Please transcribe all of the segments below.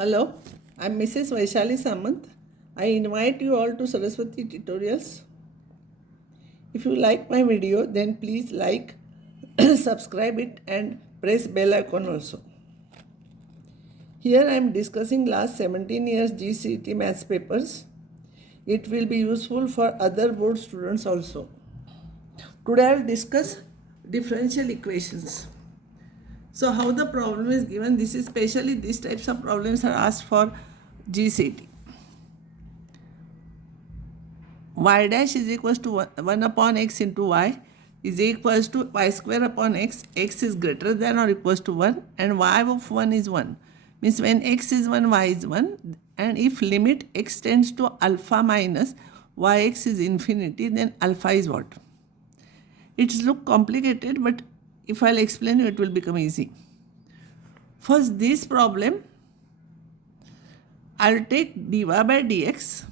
Hello, I'm Mrs. Vaishali Samant. I invite you all to Saraswati Tutorials. If you like my video, then please like, subscribe it and press bell icon also. Here I am discussing last 17 years C.E.T maths papers. It will be useful for other board students also. Today I will discuss differential equations. So how the problem is given, this is specially these types of problems are asked for C.E.T. Y dash is equals to 1 upon x into y is equals to y square upon x. X is greater than or equals to 1 and y of 1 is 1. Means when x is 1, y is 1, and if limit x tends to alpha minus yx is infinity, then alpha is what? It's look complicated, but if I'll explain you, it will become easy. First, this problem, I'll take dy by dx.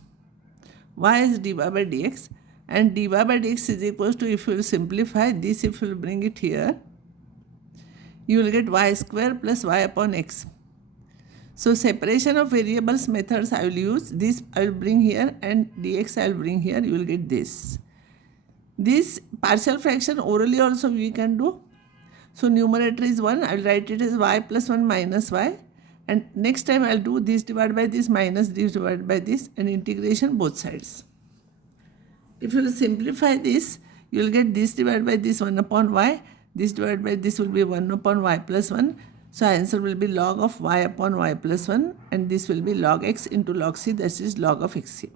Y is dy by dx, and dy by dx is equals to, if you will simplify this, if you will bring it here, you will get y square plus y upon x. So separation of variables methods I will use. This I will bring here and dx I will bring here. You will get this. This partial fraction orally also we can do. So numerator is 1. I will write it as y plus 1 minus y. And next time I will do this divided by this minus this divided by this and integration both sides. If you will simplify this, you will get this divided by this 1 upon y. This divided by this will be 1 upon y plus 1. So answer will be log of y upon y plus 1, and this will be log x into log c, that is log of xc.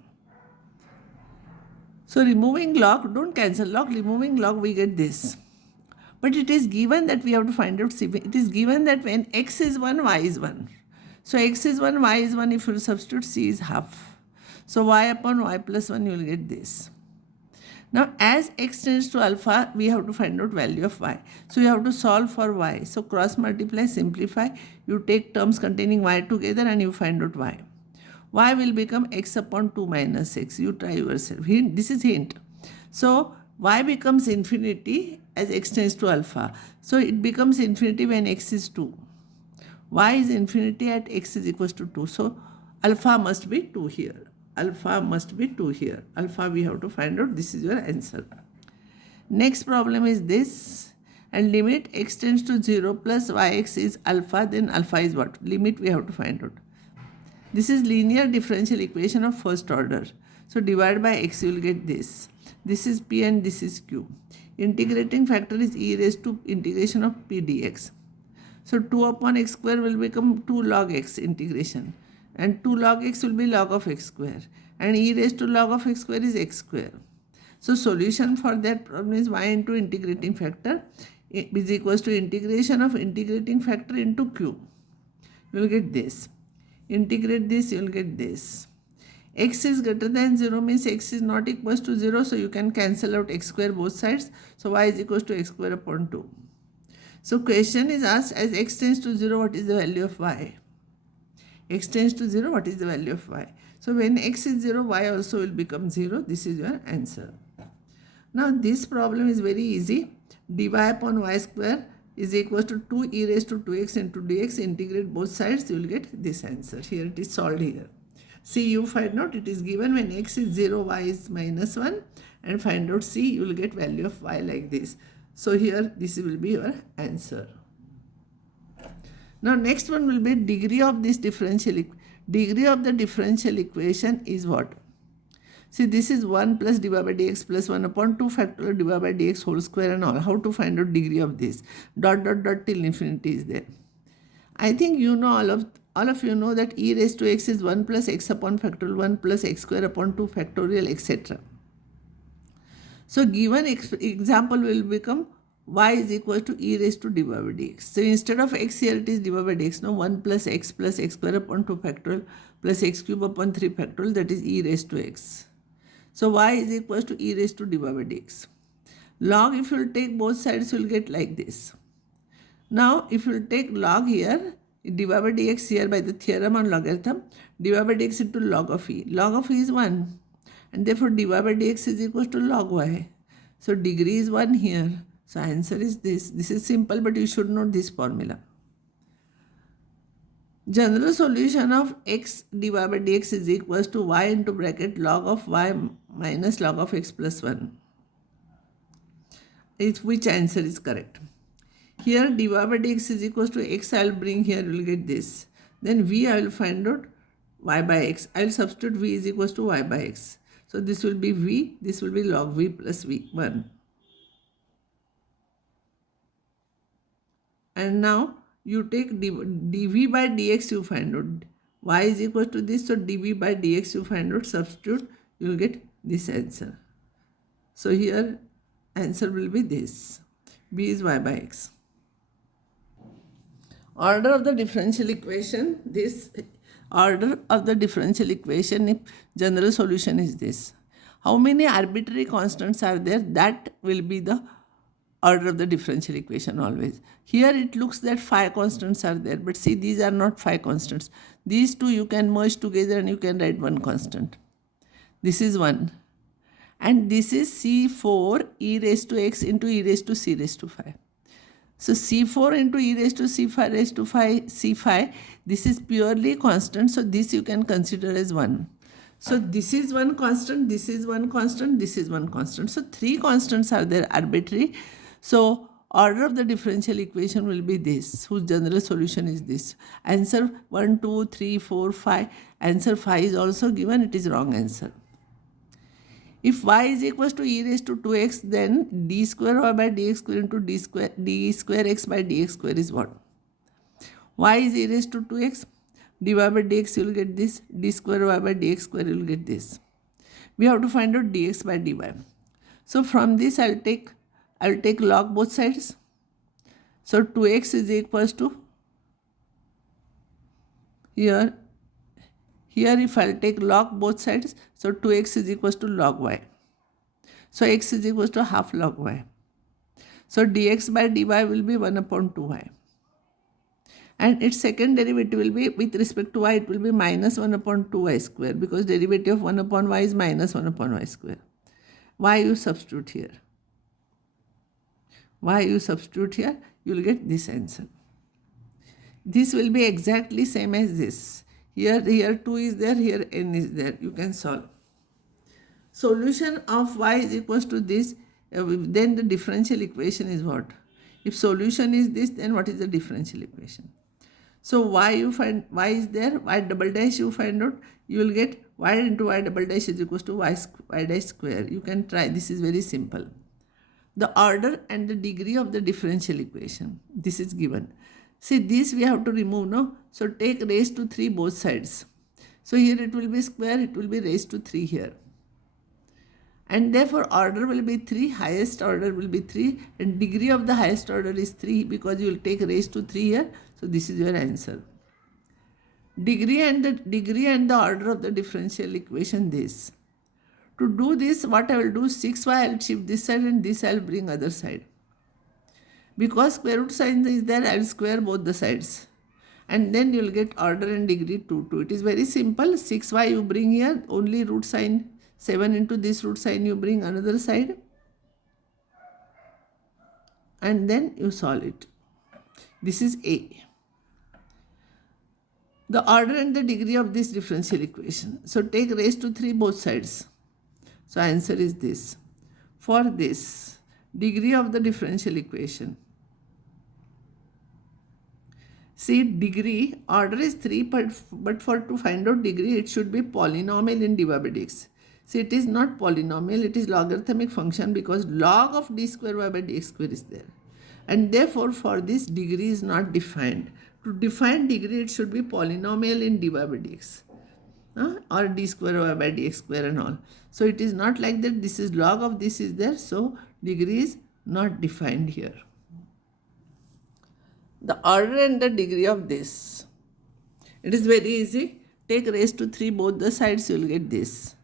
So removing log, don't cancel log, removing log we get this. But it is given that we have to find out c. It is given that when x is 1, y is 1. So x is 1, y is 1, if you substitute, c is half. So y upon y plus 1, you will get this. Now as x tends to alpha, we have to find out value of y. So you have to solve for y. So cross multiply, simplify. You take terms containing y together and you find out y. Y will become x upon 2 minus x. You try yourself. Hint, this is hint. So y becomes infinity as x tends to alpha. So it becomes infinity when x is 2. Y is infinity at x is equals to 2. So alpha must be 2 here. Alpha must be 2 here. Alpha we have to find out. This is your answer. Next problem is this. And limit x tends to 0 plus yx is alpha. Then alpha is what? Limit we have to find out. This is linear differential equation of first order. So divide by x, you will get this. This is p and this is q. Integrating factor is e raised to integration of p dx. So 2 upon x square will become 2 log x integration. And 2 log x will be log of x square. And e raised to log of x square is x square. So solution for that problem is y into integrating factor is equals to integration of integrating factor into q. You will get this. Integrate this, you will get this. X is greater than 0 means x is not equals to 0. So you can cancel out x square both sides. So y is equals to x square upon 2. So question is asked, as x tends to 0, what is the value of y? X tends to 0, what is the value of y? So when x is 0, y also will become 0. This is your answer. Now this problem is very easy. dy upon y square is equals to 2 e raised to 2x into dx. Integrate both sides, you will get this answer. Here it is solved here. See, you find out it is given when x is 0, y is minus 1, and find out c, you will get value of y like this. So here this will be your answer. Now next one will be degree of this differential. Degree of the differential equation is what? See, this is 1 plus dy by dx plus 1 upon 2 factorial dy by dx whole square and all. How to find out degree of this? Dot dot dot till infinity is there. I think you know all of you know that e raised to x is 1 plus x upon factorial 1 plus x square upon 2 factorial etc. So given example will become y is equal to e raised to dy by dx. So instead of x here it is dy by dx. Now 1 plus x square upon 2 factorial plus x cube upon 3 factorial, that is e raised to x. So y is equal to e raised to dy by dx. Log, if you will take both sides, you will get like this. Now if you will take log here, dy by dx here by the theorem on logarithm, dy by dx into log of e. Log of e is 1. And therefore dy by dx is equal to log y. So degree is 1 here. So answer is this. This is simple, but you should know this formula. General solution of x dy by dx is equals to y into bracket log of y minus log of x plus 1. Which answer is correct? Here dy by dx is equals to x, I will bring here, you will get this. Then v, I will find out y by x. I will substitute v is equals to y by x. So this will be v, this will be log v plus v, 1. And now you take dv by dx, you find out y is equal to this, so dv by dx you find out, substitute, you will get this answer. So here answer will be this, b is y by x. Order of the differential equation, this order of the differential equation, if general solution is this. How many arbitrary constants are there? That will be the order of the differential equation always. Here it looks that 5 constants are there, but see, these are not 5 constants. These two you can merge together and you can write one constant. This is 1. And this is C4 e raised to x into e raised to c raised to 5. So C4 into e raised to c5 raised to 5, C5, this is purely constant. So this you can consider as 1. So this is one constant, this is one constant, this is one constant. So 3 constants are there, arbitrary. So order of the differential equation will be this, whose general solution is this. Answer 1, 2, 3, 4, 5. Answer 5 is also given, it is wrong answer. If y is equals to e raised to 2x, then d square y by dx square into d square x by dx square is what? Y is e raised to 2x, dy by dx you will get this, d square y by dx square you will get this. We have to find out dx by dy. So from this I will take log both sides. So 2x is equals to, here if I will take log both sides, so 2x is equals to log y. So x is equals to half log y. So dx by dy will be 1 upon 2y. And its second derivative will be, with respect to y, it will be minus 1 upon 2y square, because derivative of 1 upon y is minus 1 upon y square. Y you substitute here. Y you substitute here, you will get this answer. This will be exactly same as this. Here 2 is there, here n is there. You can solve. Solution of y is equals to this. Then the differential equation is what? If solution is this, then what is the differential equation? So y you find, y is there, y double dash you find out, you will get y into y double dash is equals to y dash square. You can try, this is very simple. The order and the degree of the differential equation, this is given. See, this we have to remove, no? So take raised to 3 both sides. So here it will be square, it will be raised to 3 here. And therefore order will be 3, highest order will be 3, and degree of the highest order is 3, because you will take raised to 3 here. So this is your answer. Degree and the order of the differential equation, this. To do this, what I will do, 6y I will shift this side and this I will bring other side. Because square root sign is there, I will square both the sides. And then you will get order and degree 2, 2. It is very simple. 6y you bring here, only root sign, 7 into this root sign you bring another side. And then you solve it. This is A. The order and the degree of this differential equation. So take raised to 3 both sides. So answer is this. For this, degree of the differential equation. See, degree, order is 3, but for to find out degree, it should be polynomial in dy by dx. See, it is not polynomial, it is logarithmic function, because log of d square y by dx square is there. And therefore, for this, degree is not defined. To define degree, it should be polynomial in dy by dx. Or d square y by dx square and all. So it is not like that, this is log of this is there, so degree is not defined here. The order and the degree of this. It is very easy. Take raised to 3 both the sides, you will get this.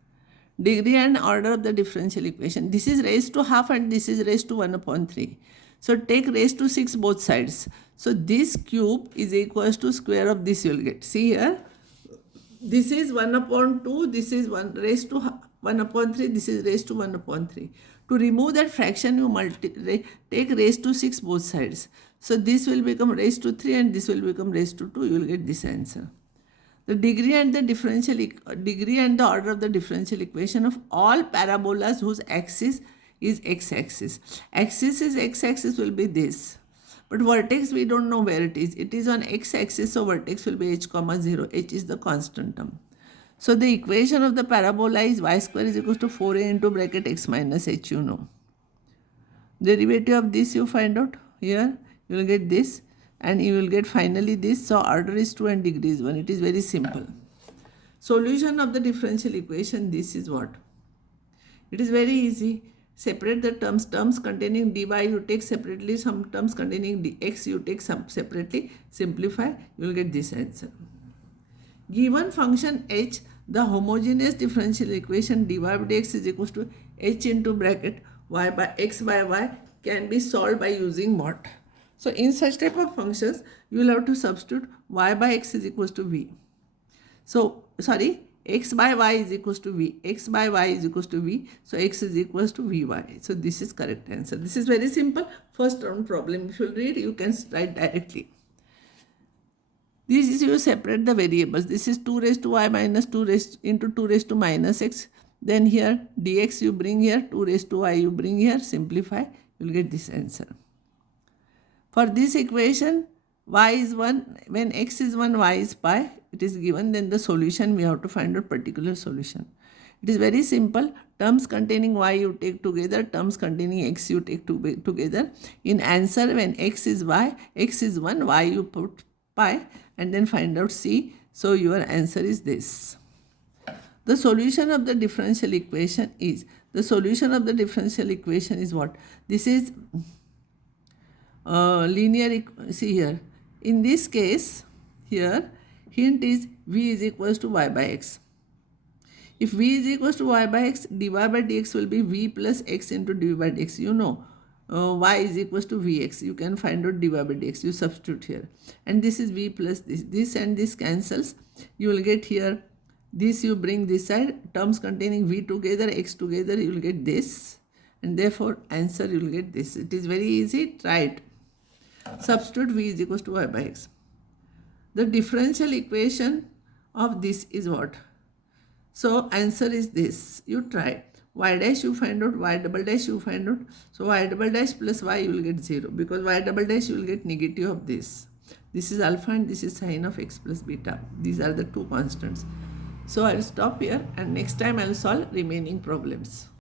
Degree and order of the differential equation. This is raised to half and this is raised to 1 upon 3. So take raised to 6 both sides. So this cube is equals to square of this you will get. See here. This is 1 upon 2, this is 1 raised to 1 upon 3, this is raised to 1 upon 3. To remove that fraction, you take raised to 6 both sides. So this will become raised to 3 and this will become raised to 2. You will get this answer. The degree and the order of the differential equation of all parabolas whose axis is x-axis. Axis is x-axis will be this. But vertex we don't know where it is. It is on x-axis, so vertex will be h comma 0. H is the constant term. So the equation of the parabola is y square is equals to 4a into bracket x minus h, you know. Derivative of this you find out here. You will get this and you will get finally this. So order is 2 and degree is 1. It is very simple. Solution of the differential equation, this is what? It is very easy. Separate the terms containing dy you take separately, some terms containing dx you take some separately, simplify, you will get this answer. Given function h, the homogeneous differential equation dy by dx is equals to h into bracket y by x by y can be solved by using what? So in such type of functions, you will have to substitute y by x is equals to v. So, sorry, x by y is equals to v. X by y is equals to v. So x is equals to vy. So this is correct answer. This is very simple. First round problem. If you read, you can write directly. This is you separate the variables. This is 2 raised to y minus 2 raised into 2 raised to minus x. Then here dx you bring here, 2 raised to y you bring here, simplify, you will get this answer. For this equation, y is 1, when x is 1, y is pi, it is given, then the solution we have to find out particular solution. It is very simple. Terms containing y you take together, terms containing x you take together. In answer, when x is 1, y you put pi and then find out c. So your answer is this. The solution of the differential equation is, what? This is linear, see here. In this case, here, hint is v is equals to y by x. If v is equals to y by x, dy by dx will be v plus x into dy by dx. You know, y is equals to vx. You can find out dy by dx. You substitute here. And this is v plus this. This and this cancels. You will get here, this you bring this side. Terms containing v together, x together, you will get this. And therefore, answer you will get this. It is very easy. Try it. Substitute v is equals to y by x. The differential equation of this is what? So answer is this. You try. Y dash you find out, y double dash you find out. So y double dash plus y you will get 0 because y double dash you will get negative of this. This is alpha and this is sine of x plus beta. These are the two constants. So I will stop here and next time I will solve remaining problems.